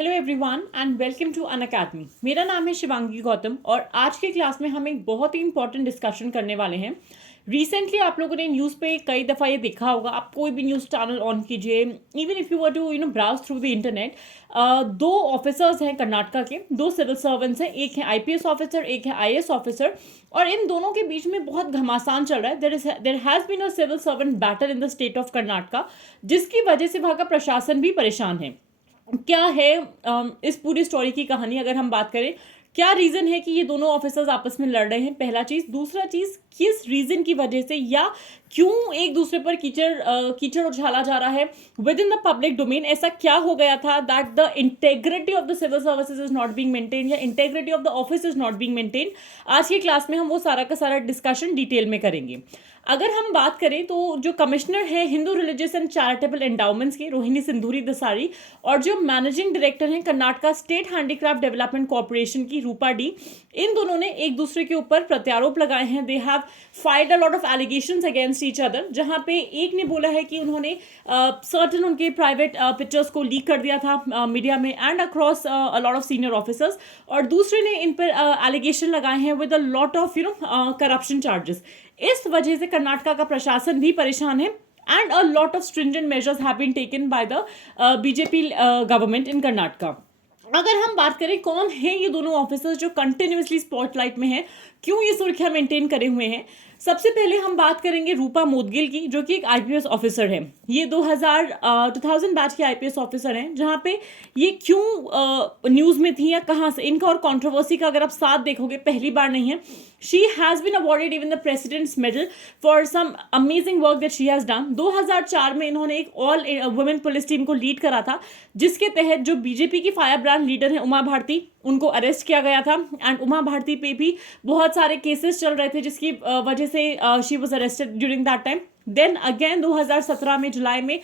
Hello everyone and welcome to Unacademy. मेरा नाम है शिवांगी गौतम और आज के क्लास में हम एक बहुत ही इंपॉर्टेंट डिस्कशन करने वाले हैं। रिसेंटली आप लोगों ने न्यूज़ पे कई दफ़ा ये देखा होगा, आप कोई भी न्यूज़ चैनल ऑन कीजिए, even if you were to browse through the internet, दो ऑफिसर्स हैं कर्नाटका के, दो सिविल सर्वेंट्स हैं, एक है आईपीएस ऑफिसर, एक है आईएएस ऑफिसर, और इन दोनों के बीच में बहुत घमासान चल रहा है। There has been a civil servant battle in the state of Karnataka, जिसकी वजह से वहाँ का प्रशासन भी परेशान है। क्या है इस पूरी स्टोरी की कहानी? अगर हम बात करें, क्या रीज़न है कि ये दोनों ऑफिसर्स आपस में लड़ रहे हैं, पहला चीज़। दूसरा चीज़, किस रीज़न की वजह से या क्यों एक दूसरे पर कीचड़ उछाला जा रहा है within the public domain? ऐसा क्या हो गया था that the integrity of the civil services is not being maintain या integrity of the office is not being maintain? आज की क्लास में हम वो सारा का सारा डिस्कशन डिटेल में करेंगे। अगर हम बात करें तो जो कमिश्नर है Hindu religious and charitable endowments के, रोहिणी सिंधूरी दसारी, और जो मैनेजिंग डायरेक्टर हैं Karnataka state handicraft development corporation की, रूपा डी, इन दोनों ने एक दूसरे के ऊपर प्रत्यारोप लगाए हैं। They have filed a lot of allegations against each other, जहां पे एक ने बोला है कि उन्होंने सर्टन उनके प्राइवेट पिक्चर्स को लीक कर दिया था मीडिया में and across a lot of senior officers, और दूसरे ने इन पर एलिगेशन लगाए हैं with a lot of corruption charges. इस वजह से कर्नाटका का प्रशासन भी परेशान है and a lot of stringent measures have been taken by the BJP government in Karnataka. अगर हम बात करें कौन है ये दोनों ऑफिसर्स जो कंटिन्यूसली स्पॉटलाइट में हैं, क्यों ये सुर्खियां मेंटेन करे हुए हैं, सबसे पहले हम बात करेंगे रूपा मोदगिल की, जो कि एक आईपीएस ऑफिसर है। ये 2000 बैच के आईपीएस ऑफिसर हैं, जहाँ पे ये क्यों न्यूज़ में थी या कहाँ से, इनका और कंट्रोवर्सी का अगर आप साथ देखोगे पहली बार नहीं है। She has been awarded even the president's medal for some amazing work that she has done. 2004 में इन्होंने एक ऑल वुमेन पुलिस टीम को लीड करा था, जिसके तहत जो बीजेपी की फायर ब्रांड लीडर है उमा भारती, उनको अरेस्ट किया गया था एंड उमा भारती पे भी बहुत सारे केसेस चल रहे थे, जिसकी वजह से she was arrested during that time. Then again 2017 में जुलाई में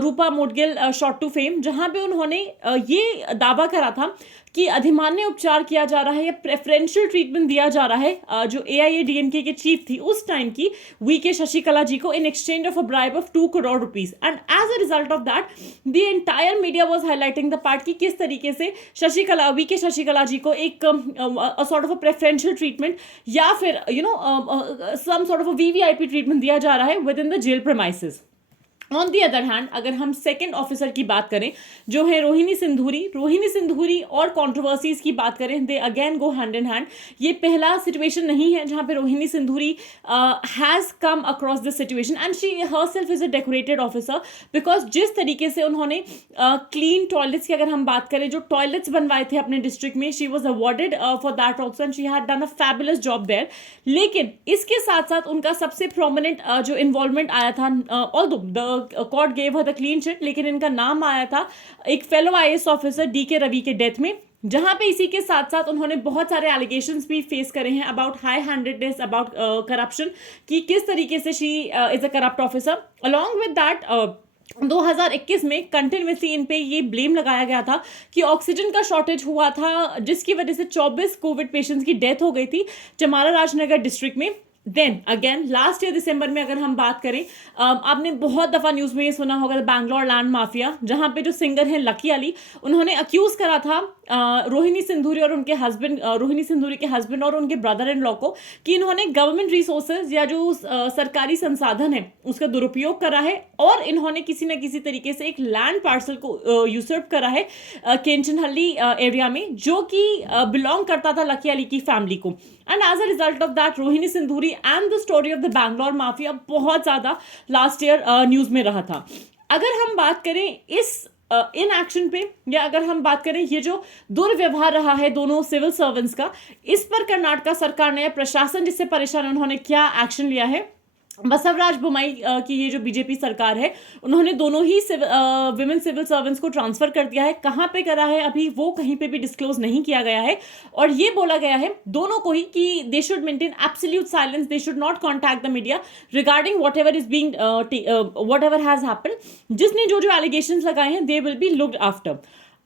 Roopa Moudgil shot to fame, जहां पे उन्होंने ये दावा करा था कि अधिमान्य उपचार किया जा रहा है या प्रेफरेंशियल ट्रीटमेंट दिया जा रहा है जो AIADMK के चीफ थी उस टाइम की, वीके शशिकला जी को, in exchange of a bribe of 2 crore rupees. And as a result of that the entire media was highlighting the part कि किस तरीके से वीके शशिकला जी को एक sort of a preferential treatment या फिर some sort of a VVIP treatment दिया जा रहा है within the jail premises. On the other hand, अगर हम सेकेंड ऑफिसर की बात करें जो है रोहिणी सिंधूरी और कंट्रोवर्सीज की बात करें, they again go hand in hand. ये पहला सिचुएशन नहीं है जहां पे Rohini Sindhuri has come across this situation and she herself is a decorated officer, because जिस तरीके से उन्होंने क्लीन टॉयलेट्स की अगर हम बात करें, जो टॉयलेट्स बनवाए थे अपने डिस्ट्रिक्ट में, she was awarded for that also and she had done a fabulous job there. लेकिन इसके साथ साथ उनका सबसे प्रोमिनेंट जो इन्वॉल्वमेंट आया था, although the court gave her the clean chit, लेकिन इनका नाम आया था एक fellow IAS officer DK Ravi के डेथ में, जहां पे इसी के साथ साथ उन्होंने बहुत सारे एलिगेशंस भी फेस करे हैं about high handedness, about corruption, कि किस तरीके से she is a corrupt officer. Along with that 2021 में कंटिन्यूसली इन पे ये ब्लेम लगाया गया था कि ऑक्सीजन का शॉर्टेज हुआ था, जिसकी वजह से 24 कोविड पेशेंट्स की डेथ हो गई थी चमारा राजनगर डिस्ट्रिक्ट में। देन अगेन लास्ट ईयर दिसंबर में अगर हम बात करें, आपने बहुत दफ़ा न्यूज़ में ये सुना होगा बैंगलोर लैंड माफिया, जहां पे जो सिंगर हैं लकी अली, उन्होंने अक्यूज़ करा था रोहिणी सिंधूरी और उनके हस्बैंड, रोहिणी सिंधूरी के हस्बैंड और उनके ब्रदर इन लॉ को, कि इन्होंने गवर्नमेंट रिसोर्सेज या जो सरकारी संसाधन है उसका दुरुपयोग करा है, और इन्होंने किसी न किसी तरीके से एक लैंड पार्सल को यूसर्प करा है केंचनहल्ली एरिया में, जो कि बिलोंग करता था लकी अली की फैमिली को। And as a result of that Rohini Sindhuri and the story of the Bangalore mafia बहुत ज़्यादा लास्ट ईयर न्यूज़ में रहा था। अगर हम बात करें इस इन एक्शन पे, या अगर हम बात करें ये जो दुर्व्यवहार रहा है दोनों सिविल सर्वेंट्स का, इस पर कर्नाटका सरकार ने, प्रशासन जिससे परेशान, उन्होंने क्या एक्शन लिया है? बसवराज बोम्मई की ये जो बीजेपी सरकार है, उन्होंने दोनों ही विमेन सिविल सर्वेंट्स को ट्रांसफर कर दिया है। कहाँ पे करा है अभी वो कहीं पे भी डिस्क्लोज नहीं किया गया है, और ये बोला गया है दोनों को ही कि they should maintain absolute silence, they should not contact the media regarding what ever is being what ever has happen. जिसने जो एलिगेशन लगाए हैं they will be looked after.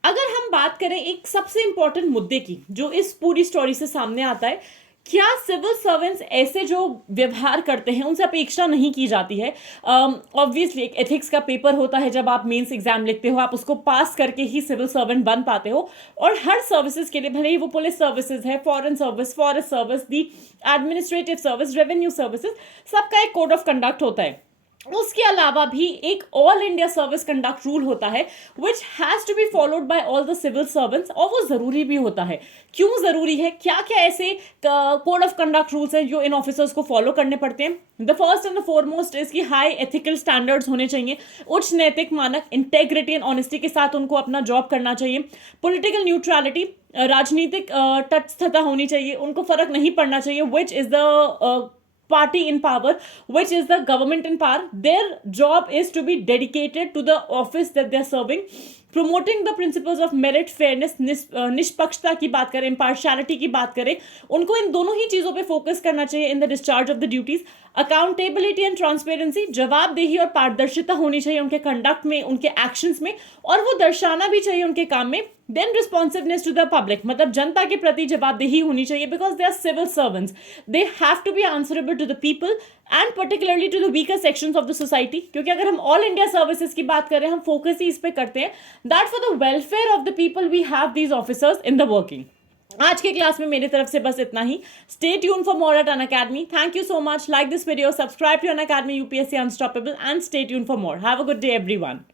अगर हम बात करें एक सबसे इंपॉर्टेंट मुद्दे की जो इस पूरी स्टोरी से सामने आता है, क्या सिविल सर्वेंट्स ऐसे जो व्यवहार करते हैं उनसे अपेक्षा नहीं की जाती है? ऑब्वियसली एक एथिक्स का पेपर होता है, जब आप मेंस एग्जाम लिखते हो आप उसको पास करके ही सिविल सर्वेंट बन पाते हो। और हर सर्विसेज के लिए, भले ही वो पुलिस सर्विसेज है, फॉरेन सर्विस, फॉरेस्ट सर्विस, दी एडमिनिस्ट्रेटिव सर्विस, रेवेन्यू सर्विसेज, सबका एक कोड ऑफ कंडक्ट होता है। उसके अलावा भी एक all India service conduct rule होता है which has to be followed by all the civil servants, और वो जरूरी भी होता है। क्यों जरूरी है? क्या क्या ऐसे कोड ऑफ कंडक्ट रूल्स हैं जो इन ऑफिसर्स को फॉलो करने पड़ते हैं? The first and the foremost is की हाई एथिकल स्टैंडर्ड्स होने चाहिए, उच्च नैतिक मानक, इंटेग्रिटी एंड ऑनेस्टी के साथ उनको अपना जॉब करना चाहिए। पॉलिटिकल न्यूट्रलिटी, राजनीतिक तटस्थता होनी चाहिए, उनको फर्क नहीं पड़ना चाहिए which is the party in power, which is the government in power. Their job is to be dedicated to the office that they are serving. Promoting the principles of merit, fairness, निष्पक्षता की बात करें, impartiality की बात करें, उनको इन दोनों ही चीज़ों पे फोकस करना चाहिए in the discharge of the duties. Accountability and transparency, जवाबदेही और पारदर्शिता होनी चाहिए उनके कंडक्ट में, उनके एक्शंस में, और वो दर्शाना भी चाहिए उनके काम में। Then responsiveness to the public, मतलब जनता के प्रति जवाबदेही होनी चाहिए, because they are civil servants, they have to be answerable to the people and particularly to the weaker sections of the society. क्योंकि अगर हम ऑल इंडिया सर्विसेज की बात करें, हम फोकस ही इस पे करते हैं that for the welfare of the people we have these officers in the working. आज के क्लास में मेरी तरफ से बस इतना ही। Stay tune for more at Unacademy. Thank you so much. Like this video, subscribe to Unacademy UPSC Unstoppable, and stay tuned for more. Have a good day, everyone.